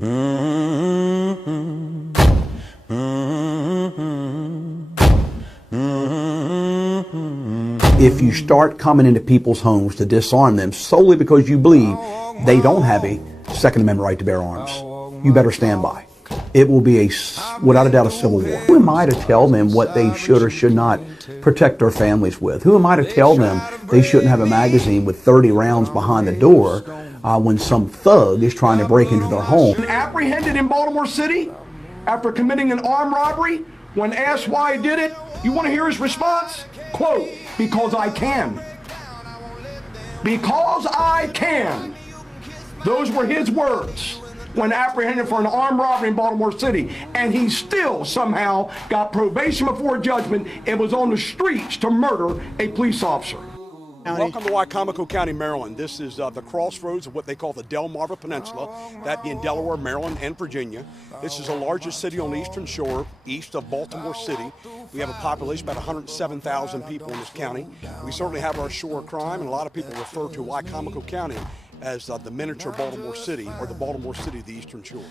If you start coming into people's homes to disarm them solely because you believe they don't have a Second Amendment right to bear arms, you better stand by. It will be without a doubt, a civil war. Who am I to tell them what they should or should not protect their families with? Who am I to tell them they shouldn't have a magazine with 30 rounds behind the door when some thug is trying to break into their home? Apprehended in Baltimore City after committing an armed robbery. When asked why he did it, you want to hear his response? Quote, "Because I can. Because I can." Those were his words when apprehended for an armed robbery in Baltimore City. And he still somehow got probation before judgment and was on the streets to murder a police officer. Welcome to Wicomico County, Maryland. This is the crossroads of what they call the Delmarva Peninsula, that being Delaware, Maryland, and Virginia. This is the largest city on the eastern shore, east of Baltimore City. We have a population of about 107,000 people in this county. We certainly have our shore of crime, and a lot of people refer to Wicomico County as the miniature Baltimore City, or the Baltimore City of the Eastern Shore.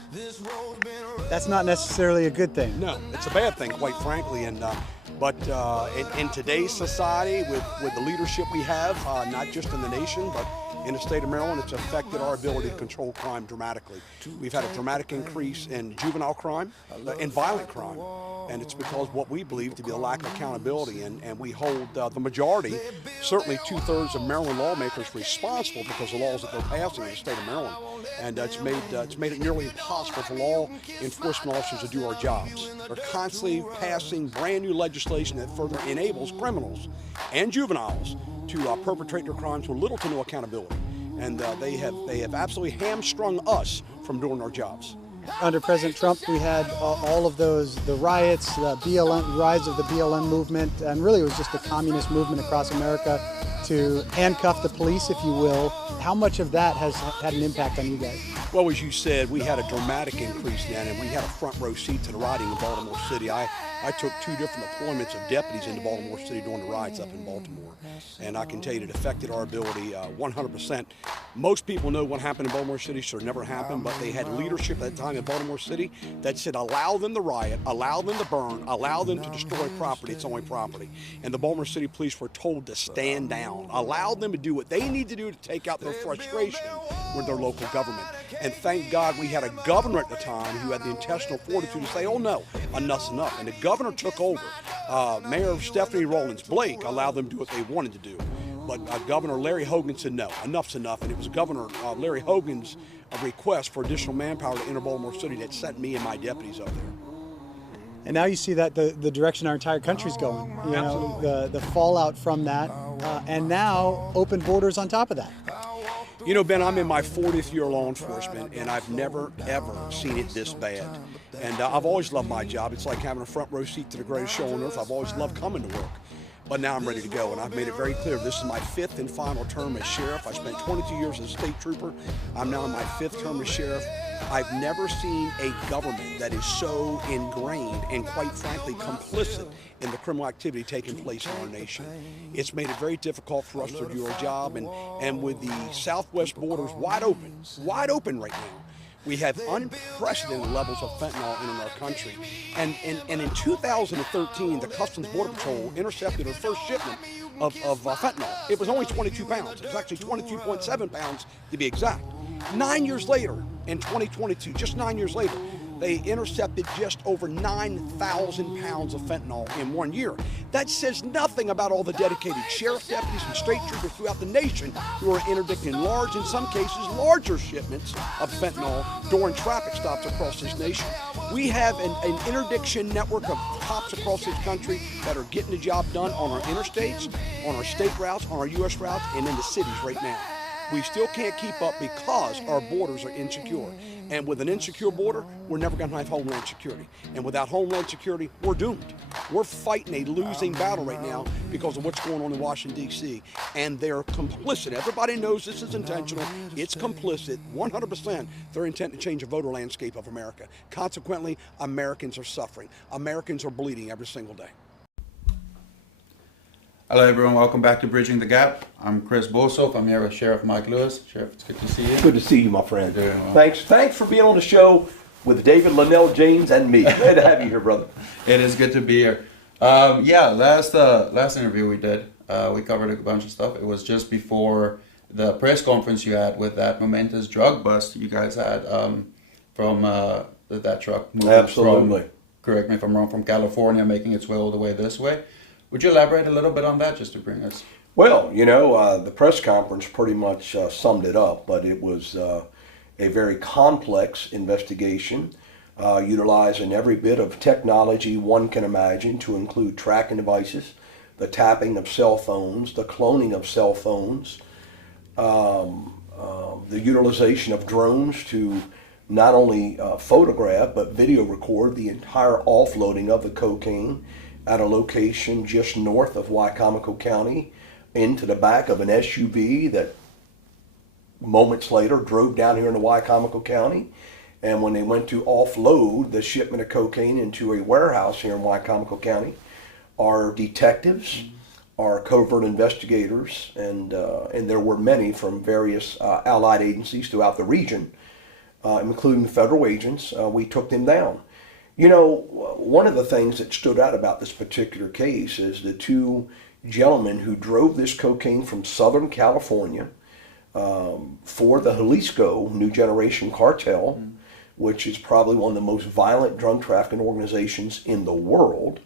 That's not necessarily a good thing. No, it's a bad thing, quite frankly. But in today's society, with the leadership we have, not just in the nation, but in the state of Maryland, it's affected our ability to control crime dramatically. We've had a dramatic increase in juvenile crime and violent crime. And it's because what we believe to be a lack of accountability, and we hold the majority, certainly 2/3 of Maryland lawmakers, responsible because of the laws that they're passing in the state of Maryland. And it's made it nearly impossible for law enforcement officers to do our jobs. They're constantly passing brand new legislation that further enables criminals and juveniles to perpetrate their crimes with little to no accountability. And they have absolutely hamstrung us from doing our jobs. Under President Trump, we had all of those, the riots, the BLM, rise of the BLM movement, and really it was just a communist movement across America to handcuff the police, if you will. How much of that has had an impact on you guys? Well, as you said, we had a dramatic increase then, and we had a front row seat to the rioting in Baltimore City. I took 2 different deployments of deputies into Baltimore City during the riots up in Baltimore. And I can tell you it affected our ability 100%. Most people know what happened in Baltimore City should have never happened, but they had leadership at the time in Baltimore City that said allow them to riot, allow them to burn, allow them to destroy property, it's only property. And the Baltimore City Police were told to stand down, allow them to do what they need to do to take out their frustration with their local government. And thank God we had a governor at the time who had the intestinal fortitude to say, oh no, enough's enough. And the governor took over. Mayor Stephanie Rawlins Blake allowed them to do what they wanted to do. But Governor Larry Hogan said no, enough's enough. And it was Governor Larry Hogan's request for additional manpower to enter Baltimore City that sent me and my deputies up there. And now you see that the direction our entire country's going. You know, the fallout from that, and now open borders on top of that. You know, Ben, I'm in my 40th year of law enforcement, and I've never, ever seen it this bad. And I've always loved my job. It's like having a front row seat to the greatest show on earth. I've always loved coming to work. But now I'm ready to go, and I've made it very clear this is my 5th and final term as sheriff. I spent 22 years as a state trooper. I'm now in my 5th term as sheriff. I've never seen a government that is so ingrained and, quite frankly, complicit in the criminal activity taking place in our nation. It's made it very difficult for us to do our job, and with the southwest borders wide open right now, we have unprecedented levels of fentanyl in our country. And in 2013, the Customs Border Patrol intercepted their first shipment of fentanyl. It was only 22 pounds. It was actually 22.7 pounds to be exact. 9 years later, in 2022, just 9 years later, they intercepted just over 9,000 pounds of fentanyl in 1 year. That says nothing about all the dedicated sheriff deputies and state troopers throughout the nation who are interdicting large, in some cases larger shipments of fentanyl during traffic stops across this nation. We have an interdiction network of cops across this country that are getting the job done on our interstates, on our state routes, on our U.S. routes, and in the cities right now. We still can't keep up because our borders are insecure. And with an insecure border, we're never going to have homeland security. And without homeland security, we're doomed. We're fighting a losing battle right now because of what's going on in Washington, D.C. And they're complicit. Everybody knows this is intentional. It's complicit, 100%. Their intent to change the voter landscape of America. Consequently, Americans are suffering. Americans are bleeding every single day. Hello everyone, welcome back to Bridging the Gap. I'm Chris Boshoff. I'm here with Sheriff Mike Lewis. Sheriff, it's good to see you. Good to see you, my friend. Doing well. Thanks for being on the show with David, Linnell, James, and me. Glad to have you here, brother. It is good to be here. Last interview we did, we covered a bunch of stuff. It was just before the press conference you had with that momentous drug bust you guys had from that truck moving Absolutely. from, correct me if I'm wrong, from California making its way all the way this way. Would you elaborate a little bit on that just to bring us? Well, the press conference pretty much summed it up, but it was a very complex investigation, utilizing every bit of technology one can imagine to include tracking devices, the tapping of cell phones, the cloning of cell phones, the utilization of drones to not only photograph but video record the entire offloading of the cocaine at a location just north of Wicomico County into the back of an SUV that moments later drove down here into Wicomico County. And when they went to offload the shipment of cocaine into a warehouse here in Wicomico County, our detectives, our covert investigators, and there were many from various allied agencies throughout the region, including the federal agents, we took them down. One of the things that stood out about this particular case is the two gentlemen who drove this cocaine from Southern California for the Jalisco New Generation Cartel, which is probably one of the most violent drug trafficking organizations in the world.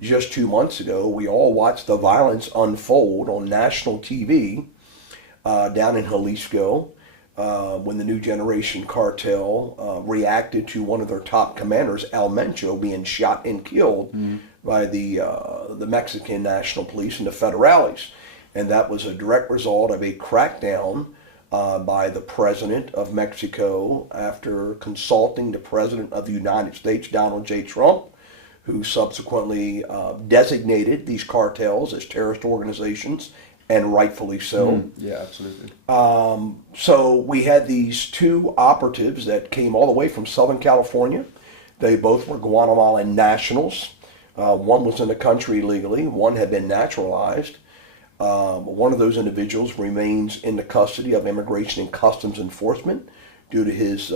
Just 2 months ago, we all watched the violence unfold on national TV down in Jalisco. When the New Generation Cartel reacted to one of their top commanders, El Mencho, being shot and killed by the Mexican National Police and the Federales. And that was a direct result of a crackdown by the President of Mexico after consulting the President of the United States, Donald J. Trump, who subsequently designated these cartels as terrorist organizations, and rightfully so. Yeah, absolutely. So we had these two operatives that came all the way from Southern California. They both were Guatemalan nationals. One was in the country illegally. One had been naturalized. One of those individuals remains in the custody of Immigration and Customs Enforcement due to his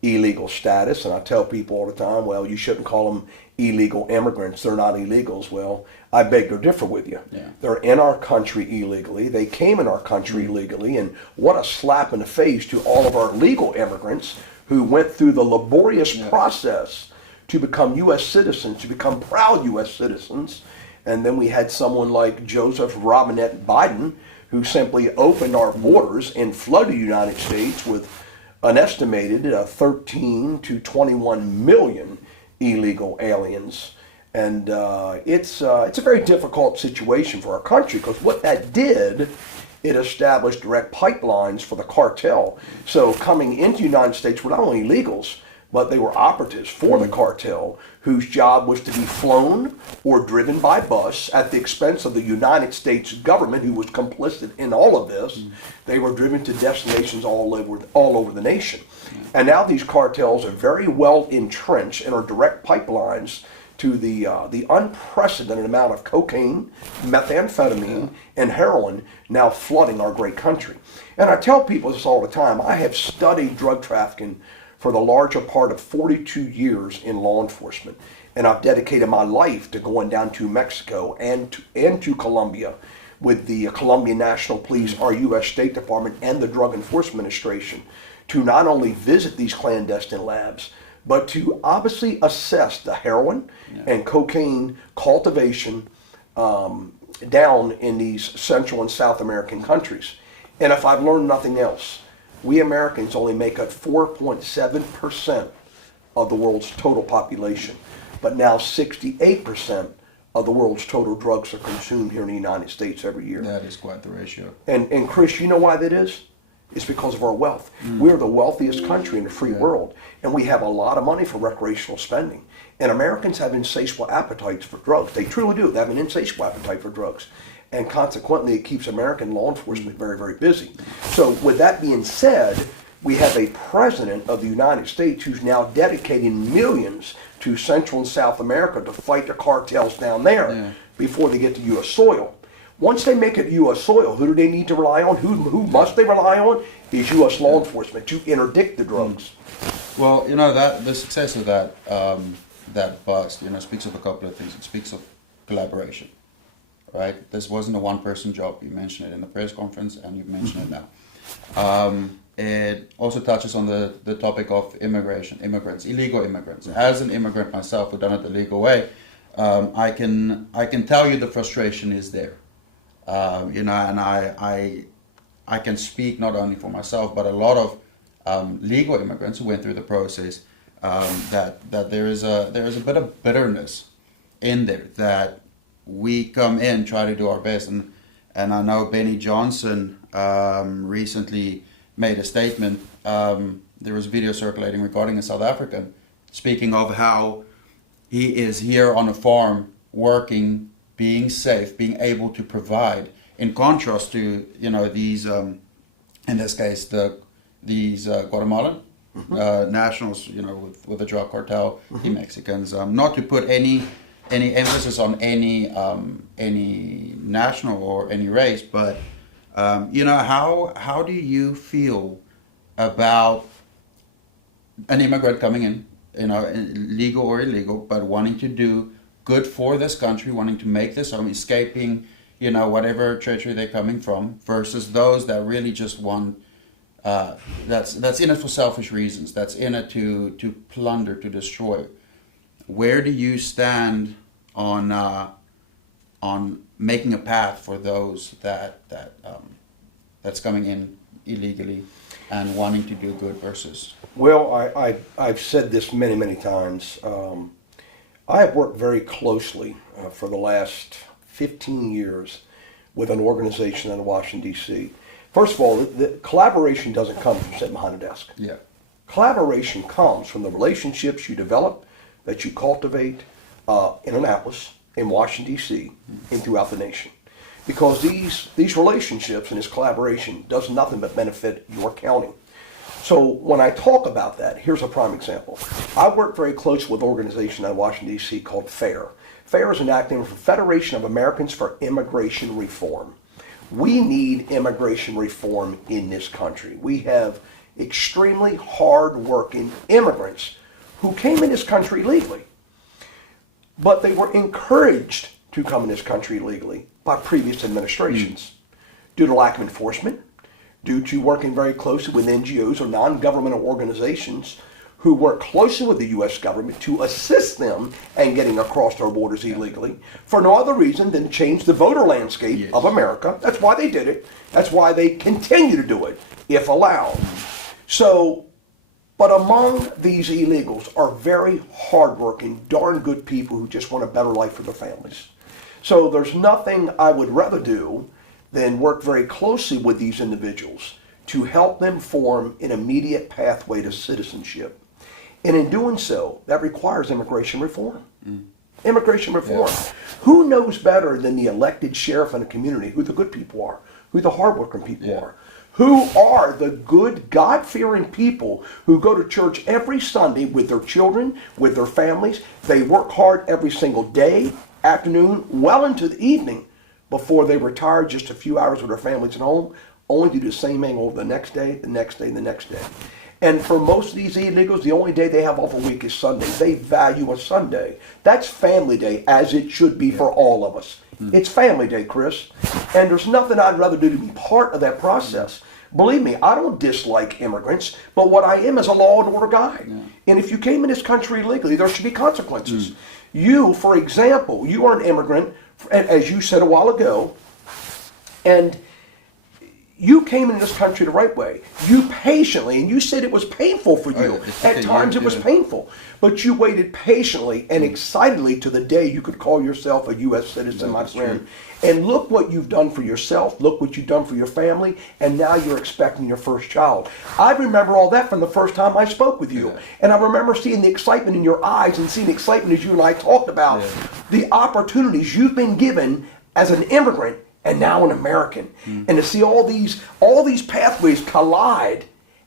illegal status. And I tell people all the time, well, you shouldn't call them illegal immigrants. They're not illegals. Well, I beg to differ with you. Yeah. They're in our country illegally. They came in our country illegally. And what a slap in the face to all of our legal immigrants who went through the laborious process to become U.S. citizens, to become proud U.S. citizens. And then we had someone like Joseph Robinette Biden, who simply opened our borders and flooded the United States with an estimated 13 to 21 million illegal aliens. And it's a very difficult situation for our country, because what that did, it established direct pipelines for the cartel. So coming into the United States were not only illegals, but they were operatives for the cartel, whose job was to be flown or driven by bus at the expense of the United States government, who was complicit in all of this. They were driven to destinations all over the nation. And now these cartels are very well entrenched and are direct pipelines to the unprecedented amount of cocaine, methamphetamine, and heroin now flooding our great country. And I tell people this all the time. I have studied drug trafficking for the larger part of 42 years in law enforcement. And I've dedicated my life to going down to Mexico and to Colombia with the Colombian National Police, our U.S. State Department, and the Drug Enforcement Administration to not only visit these clandestine labs, but to obviously assess the heroin and cocaine cultivation down in these Central and South American countries. And if I've learned nothing else, we Americans only make up 4.7% of the world's total population, but now 68% of the world's total drugs are consumed here in the United States every year. That is quite the ratio. And Chris, you know why that is? It's because of our wealth. We're the wealthiest country in the free world, and we have a lot of money for recreational spending. And Americans have insatiable appetites for drugs. They truly do. They have an insatiable appetite for drugs. And consequently, it keeps American law enforcement very, very busy. So with that being said, we have a president of the United States who's now dedicating millions to Central and South America to fight the cartels down there before they get to U.S. soil. Once they make it U.S. soil, who do they need to rely on? Who must they rely on? Is U.S. law enforcement to interdict the drugs. Well, you know, that the success of that bust, you know, speaks of a couple of things. It speaks of collaboration, right? This wasn't a one-person job. You mentioned it in the press conference, and you've mentioned it now. It also touches on the topic of immigration, immigrants, illegal immigrants. As an immigrant myself, who've done it the legal way, I can tell you the frustration is there. You know, and I can speak not only for myself, but a lot of legal immigrants who went through the process. That there is a bit of bitterness in there, that we come in, try to do our best, and I know Benny Johnson recently made a statement. There was a video circulating regarding a South African speaking of how he is here on a farm working, being safe, being able to provide, in contrast to, you know, these in this case these Guatemalan nationals, you know, with the drug cartel, the Mexicans. Not to put any emphasis on any national or any race, but you know, how do you feel about an immigrant coming in, you know, legal or illegal, but wanting to do good for this country, wanting to make this home, escaping, you know, whatever treachery they're coming from, versus those that really just want. That's in it for selfish reasons. That's in it to plunder, to destroy. Where do you stand on making a path for those that's coming in illegally and wanting to do good versus? Well, I've said this many times. I have worked very closely for the last 15 years with an organization in Washington, D.C. First of all, the collaboration doesn't come from sitting behind a desk. Yeah. Collaboration comes from the relationships you develop, that you cultivate in Annapolis, in Washington, D.C., and throughout the nation. Because these relationships and this collaboration does nothing but benefit your county. So when I talk about that, here's a prime example. I work very close with an organization in Washington, D.C. called FAIR. FAIR is an acronym for Federation of Americans for Immigration Reform. We need immigration reform in this country. We have extremely hard-working immigrants who came in this country legally, but they were encouraged to come in this country legally by previous administrations due to lack of enforcement, due to working very closely with NGOs or non-governmental organizations who work closely with the U.S. government to assist them in getting across our borders illegally, for no other reason than to change the voter landscape of America. That's why they did it. That's why they continue to do it, if allowed. So, but among these illegals are very hardworking, darn good people who just want a better life for their families. So there's nothing I would rather do than work very closely with these individuals to help them form an immediate pathway to citizenship. And in doing so, that requires immigration reform. Immigration reform. Yeah. Who knows better than the elected sheriff in a community who the good people are, who the hardworking people are, who are the good, God-fearing people who go to church every Sunday with their children, with their families. They work hard every single day, afternoon, well into the evening before they retire just a few hours with their families at home, only to do the same thing over the next day, the next day, the next day. And for most of these illegals, the only day they have off a week is Sunday. They value a Sunday. That's family day, as it should be for all of us. It's family day, Chris. And there's nothing I'd rather do to be part of that process. Believe me, I don't dislike immigrants, but what I am is a law and order guy. And if you came in this country illegally, there should be consequences. You, for example, you are an immigrant, as you said a while ago, and you came into this country the right way. You patiently, and you said it was painful for you. At times it was painful. But you waited patiently and excitedly to the day you could call yourself a U.S. citizen, my friend. And look what you've done for yourself. Look what you've done for your family. And now you're expecting your first child. I remember all that from the first time I spoke with you. And I remember seeing the excitement in your eyes and seeing the excitement as you and I talked about the opportunities you've been given as an immigrant and now an American. And to see all these pathways collide,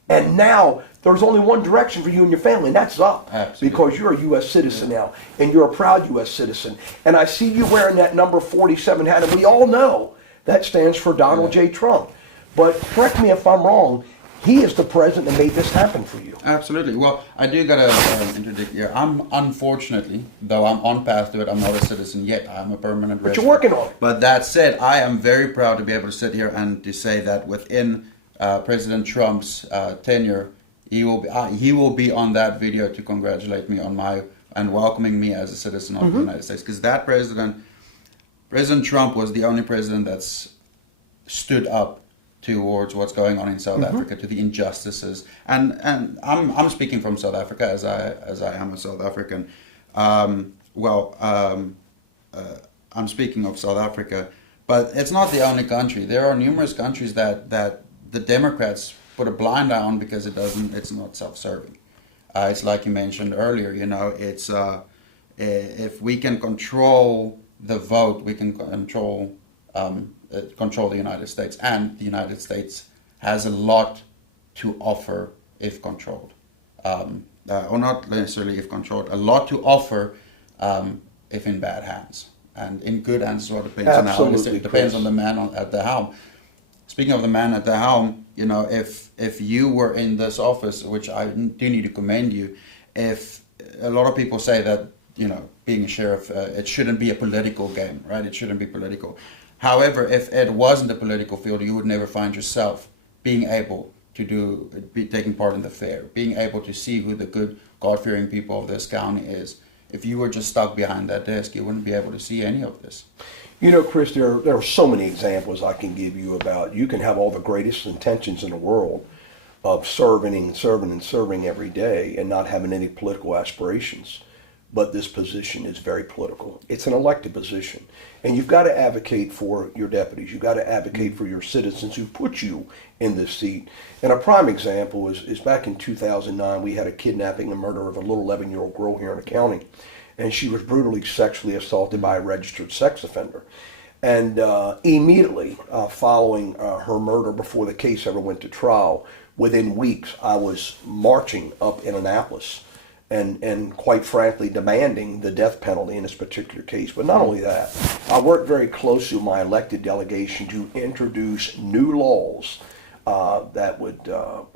and now there's only one direction for you and your family, and that's up. Absolutely. Because you're a U.S. citizen now, and you're a proud U.S. citizen. And I see you wearing that number 47 hat, and we all know That stands for Donald J. Trump. But correct me if I'm wrong, he is the president that made this happen for you. Absolutely. Well, I do got to interdict here. I'm unfortunately, though I'm on path to it, I'm not a citizen yet. I'm a permanent resident. But you're working on it. But that said, I am very proud to be able to sit here and to say that within President Trump's tenure, he will be on that video to congratulate me on my and welcoming me as a citizen of the United States. Because that President Trump was the only president that's stood up towards what's going on in South Africa, to the injustices, and I'm speaking from South Africa as I am a South African. I'm speaking of South Africa, but it's not the only country. There are numerous countries that the Democrats put a blind eye on because it's not self-serving. It's like you mentioned earlier. It's if we can control the vote, we can control the United States, and the United States has a lot to offer if controlled, or not necessarily if controlled, a lot to offer if in bad hands, and in good hands as well. It depends on the man at the helm. Speaking of the man at the helm, if you were in this office, which I do need to commend you, if a lot of people say that being a sheriff, it shouldn't be a political game, right? It shouldn't be political. However, if it wasn't a political field, you would never find yourself being able to taking part in the fair, being able to see who the good, God-fearing people of this county is. If you were just stuck behind that desk, you wouldn't be able to see any of this. Chris, there are so many examples I can give you about you can have all the greatest intentions in the world of serving every day and not having any political aspirations. But this position is very political. It's an elected position. And you've got to advocate for your deputies. You've got to advocate for your citizens who put you in this seat. And a prime example is back in 2009, we had a kidnapping and murder of a little 11-year-old girl here in the county. And she was brutally sexually assaulted by a registered sex offender. And immediately following her murder, before the case ever went to trial, within weeks, I was marching up in Annapolis and quite frankly demanding the death penalty in this particular case. But not only that, I worked very closely with my elected delegation to introduce new laws that would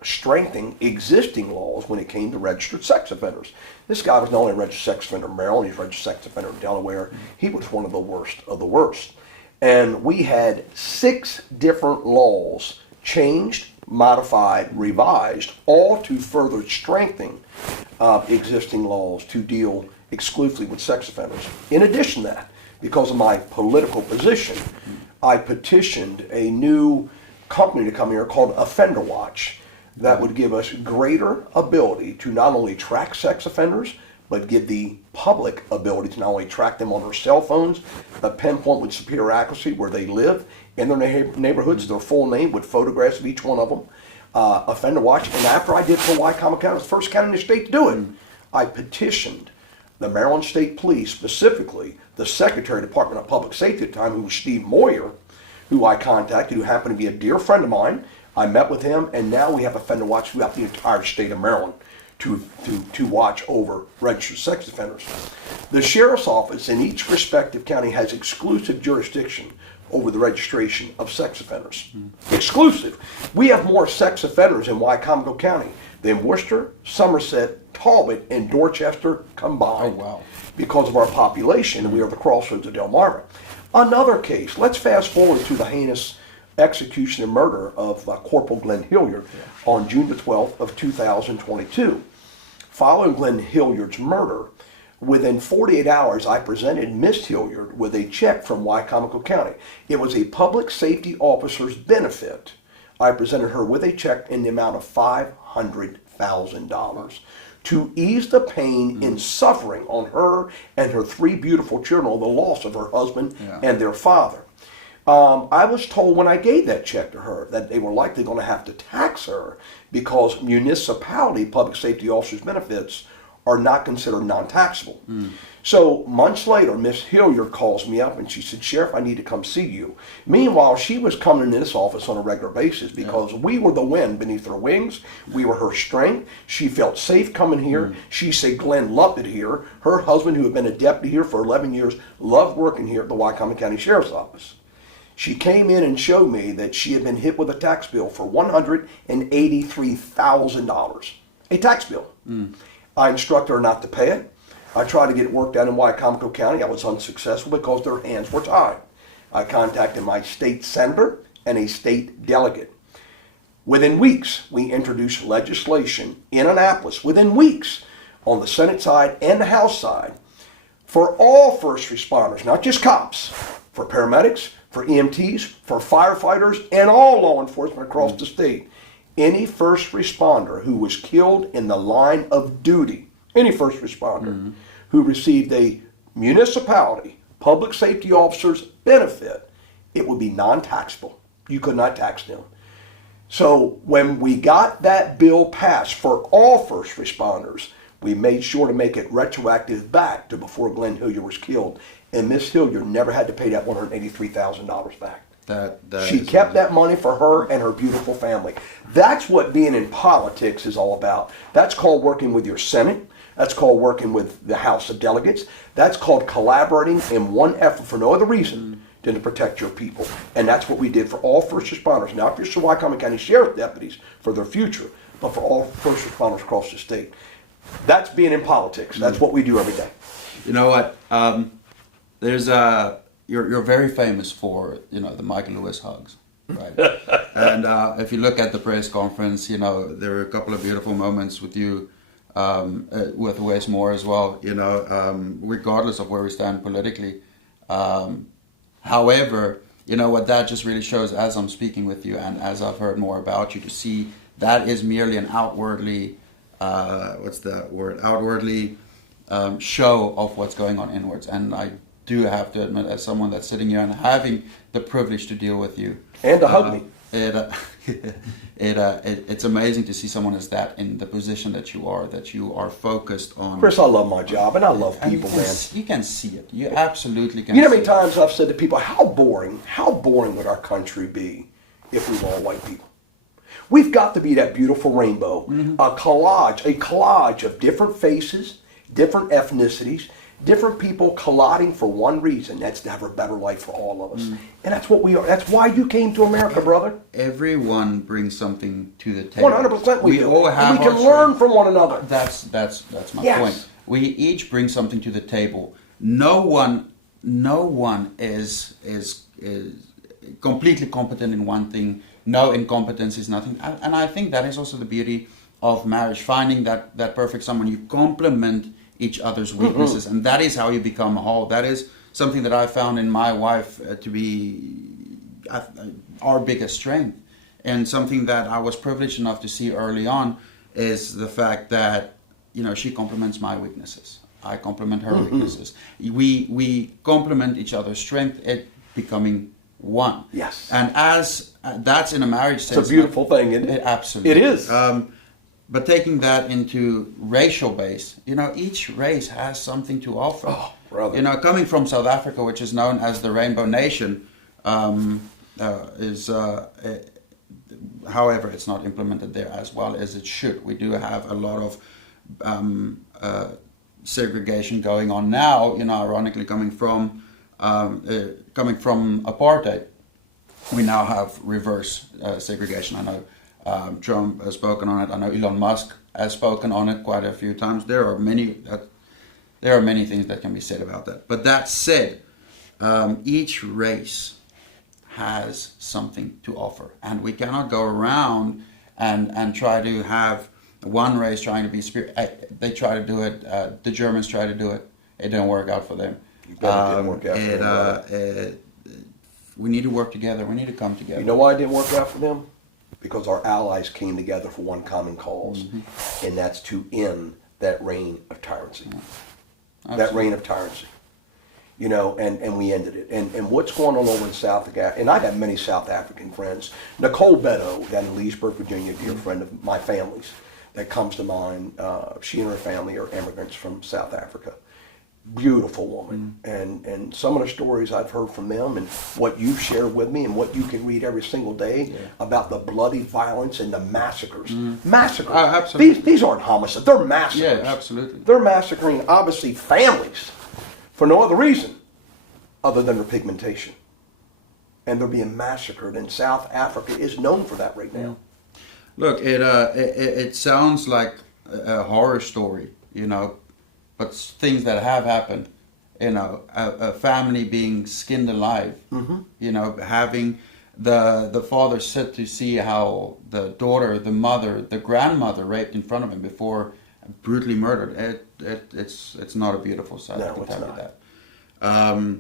strengthen existing laws when it came to registered sex offenders. This guy was not only a registered sex offender in Maryland, he was a registered sex offender in Delaware. He was one of the worst of the worst. And we had 6 different laws changed, modified, revised, all to further strengthen existing laws to deal exclusively with sex offenders. In addition to that, because of my political position, I petitioned a new company to come here called Offender Watch that would give us greater ability to not only track sex offenders, but give the public ability to not only track them on their cell phones, but pinpoint with superior accuracy where they live in their neighborhoods, their full name with photographs of each one of them. Offender Watch, and after I did for Wicomico County, I was the first county in the state to do it. I petitioned the Maryland State Police, specifically the Secretary of Department of Public Safety at the time, who was Steve Moyer, who I contacted, who happened to be a dear friend of mine. I met with him, and now we have Offender Watch throughout the entire state of Maryland to watch over registered sex offenders. The Sheriff's Office in each respective county has exclusive jurisdiction over the registration of sex offenders. Exclusive. We have more sex offenders in Wicomico County than Worcester, Somerset, Talbot, and Dorchester combined. Oh, wow. Because of our population, and we are the crossroads of Delmarva. Another case, let's fast forward to the heinous execution and murder of Corporal Glenn Hilliard on June the 12th of 2022. Following Glenn Hilliard's murder, within 48 hours, I presented Miss Hilliard with a check from Wicomico County. It was a public safety officer's benefit. I presented her with a check in the amount of $500,000 to ease the pain and suffering on her and her 3 beautiful children of the loss of her husband and their father. I was told when I gave that check to her that they were likely going to have to tax her because municipality public safety officers' benefits are not considered non-taxable. So months later, Miss Hilliard calls me up and she said, "Sheriff, I need to come see you." Meanwhile, she was coming into this office on a regular basis because we were the wind beneath her wings. We were her strength. She felt safe coming here. She said Glenn loved it here. Her husband, who had been a deputy here for 11 years, loved working here at the Wicomico County Sheriff's Office. She came in and showed me that she had been hit with a tax bill for $183,000. A tax bill. I instructed her not to pay it. I tried to get it worked out in Wicomico County. I was unsuccessful because their hands were tied. I contacted my state senator and a state delegate. Within weeks, we introduced legislation in Annapolis, within weeks, on the Senate side and the House side, for all first responders, not just cops, for paramedics, for EMTs, for firefighters, and all law enforcement across the state. Any first responder who was killed in the line of duty, any first responder who received a municipality, public safety officer's benefit, it would be non-taxable. You could not tax them. So when we got that bill passed for all first responders, we made sure to make it retroactive back to before Glenn Hillier was killed. And Miss Hillier never had to pay that $183,000 back. She kept that money for her and her beautiful family. That's what being in politics is all about. That's called working with your Senate. That's called working with the House of Delegates. That's called collaborating in one effort for no other reason than to protect your people. And that's what we did for all first responders. Not just for Wicomico County Sheriff deputies for their future, but for all first responders across the state. That's being in politics. That's what we do every day. You know what? You're very famous for the Michael Lewis hugs, right? And if you look at the press conference, there are a couple of beautiful moments with you, with Wes Moore as well. Regardless of where we stand politically. However, what that just really shows, as I'm speaking with you and as I've heard more about you, to see that is merely an outwardly. Outwardly show of what's going on inwards. And I do have to admit, as someone that's sitting here and having the privilege to deal with you. And to hug me. It's amazing to see someone as that in the position that you are focused on. Chris, I love my job and I love people, man. You can see it. You absolutely can. You know how many times I've said to people, how boring would our country be if we were all white people? We've got to be that beautiful rainbow, a collage of different faces, different ethnicities, different people colliding for one reason. That's to have a better life for all of us. And that's what we are. That's why you came to America, brother. Everyone brings something to the table. 100% we do. All have and we can learn from one another. That's my point. We each bring something to the table. No one is completely competent in one thing. No incompetence is nothing. And I think that is also the beauty of marriage, finding that perfect someone. You complement each other's weaknesses, and that is how you become whole. That is something that I found in my wife to be our biggest strength. And something that I was privileged enough to see early on is the fact that, she complements my weaknesses. I complement her weaknesses. We complement each other's strength at becoming one. Yes. And as that's in a marriage sense. It's a beautiful thing, isn't it? Absolutely. It is. But taking that into racial base, each race has something to offer. Oh, brother. Coming from South Africa, which is known as the Rainbow Nation, however, it's not implemented there as well as it should. We do have a lot of segregation going on now. Ironically, coming from apartheid, we now have reverse segregation. I know Trump has spoken on it. I know Elon Musk has spoken on it quite a few times. There are many things that can be said about that. But that said, each race has something to offer, and we cannot go around and try to have one race trying to be they try to do it. The Germans try to do it. It didn't work out for them. You bet it didn't work out for them. We need to work together. We need to come together. You know why it didn't work out for them? Because our allies came together for one common cause, and that's to end that reign of tyranny. That reign of tyranny. And we ended it. And what's going on over in South Africa, and I have many South African friends. Nicole Beto down in Leesburg, Virginia, a dear friend of my family's that comes to mind. She and her family are immigrants from South Africa. Beautiful woman. And some of the stories I've heard from them and what you've shared with me and what you can read every single day about the bloody violence and the massacres. Massacres. Absolutely. These aren't homicides. They're massacres. Yeah, absolutely. They're massacring, obviously, families for no other reason other than their pigmentation. and they're being massacred. And South Africa is known for that right now. Look, it sounds like a horror story, you know, but things that have happened, you know, a family being skinned alive, you know, having the father sit to see how the daughter, the mother, the grandmother raped in front of him before brutally murdered. It's not a beautiful sight. No, I can it's tell you not. that.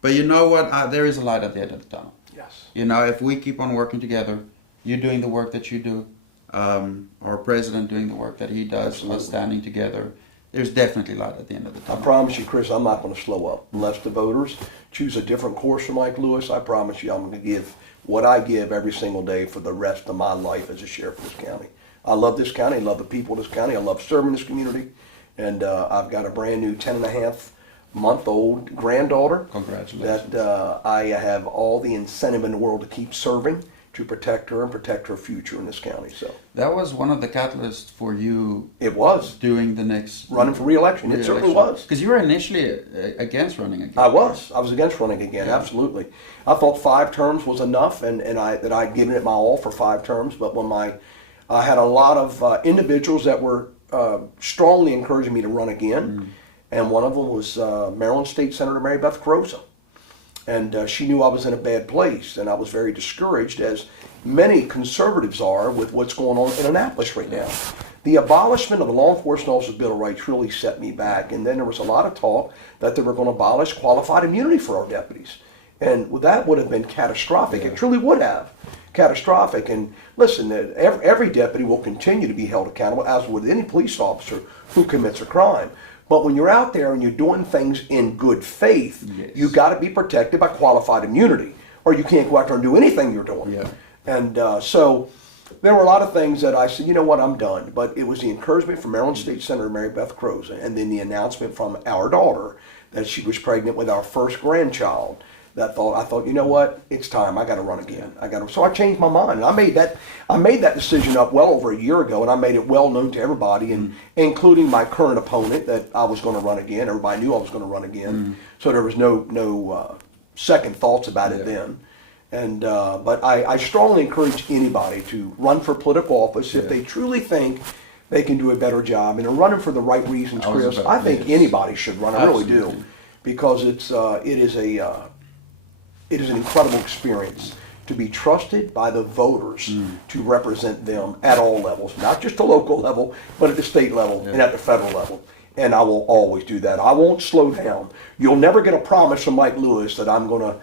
But you know what? There is a light at the end of the tunnel. Yes. You know, if we keep on working together, you doing the work that you do, our president doing the work that he does, Absolutely. us standing together, there's definitely light at the end of the I tunnel. promise you, Chris, I'm not going to slow up. Unless the voters choose a different course from Mike Lewis, I promise you I'm going to give what I give every single day for the rest of my life as a sheriff of this county. I love this county. I love the people of this county. I love serving this community. And I've got a brand new 10-and-a-half-month-old granddaughter. Congratulations. That I have all the incentive in the world to keep serving, to protect her and protect her future in this county. So That was one of the catalysts for you it was doing the next... running for re-election. It certainly was. Because you were initially against running again. I was against running again, absolutely. I thought 5 terms was enough, and I'd given it my all for 5 terms. But when I had a lot of individuals that were strongly encouraging me to run again, and one of them was Maryland State Senator Mary Beth Carosa. And she knew I was in a bad place, and I was very discouraged, as many conservatives are, with what's going on in Annapolis right now. The abolishment of the Law Enforcement Officers' Bill of Rights really set me back, and then there was a lot of talk that they were going to abolish qualified immunity for our deputies. And that would have been catastrophic. It truly would have. Catastrophic. And listen, every deputy will continue to be held accountable, as would any police officer who commits a crime. But when you're out there and you're doing things in good faith, you got to be protected by qualified immunity, or you can't go out there and do anything you're doing. Yeah. And so there were a lot of things that I said, you know what, I'm done. But it was the encouragement from Maryland State Senator Mary Beth Carosa, and then the announcement from our daughter that she was pregnant with our first grandchild. I thought, you know what, it's time. I got to run again. So I changed my mind, and I made that decision up well over a year ago, and I made it well known to everybody, and including my current opponent, that I was going to run again. Everybody knew I was going to run again, so there was no second thoughts about it then. And but I strongly encourage anybody to run for political office if they truly think they can do a better job, and are running for the right reasons, Chris. I think anybody should run. I really do, because it is an incredible experience to be trusted by the voters to represent them at all levels, not just the local level, but at the state level and at the federal level. And I will always do that. I won't slow down. You'll never get a promise from Mike Lewis that I'm going to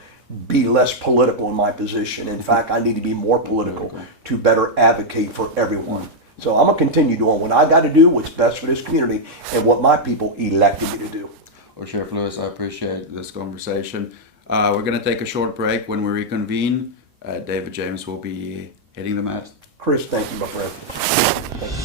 be less political in my position. In fact, I need to be more political to better advocate for everyone. So I'm going to continue doing what I got to do, what's best for this community, and what my people elected me to do. Well, Sheriff Lewis, I appreciate this conversation. We're going to take a short break. When we reconvene, David James will be hitting the mast. Chris, thank you, my friend. Thank you.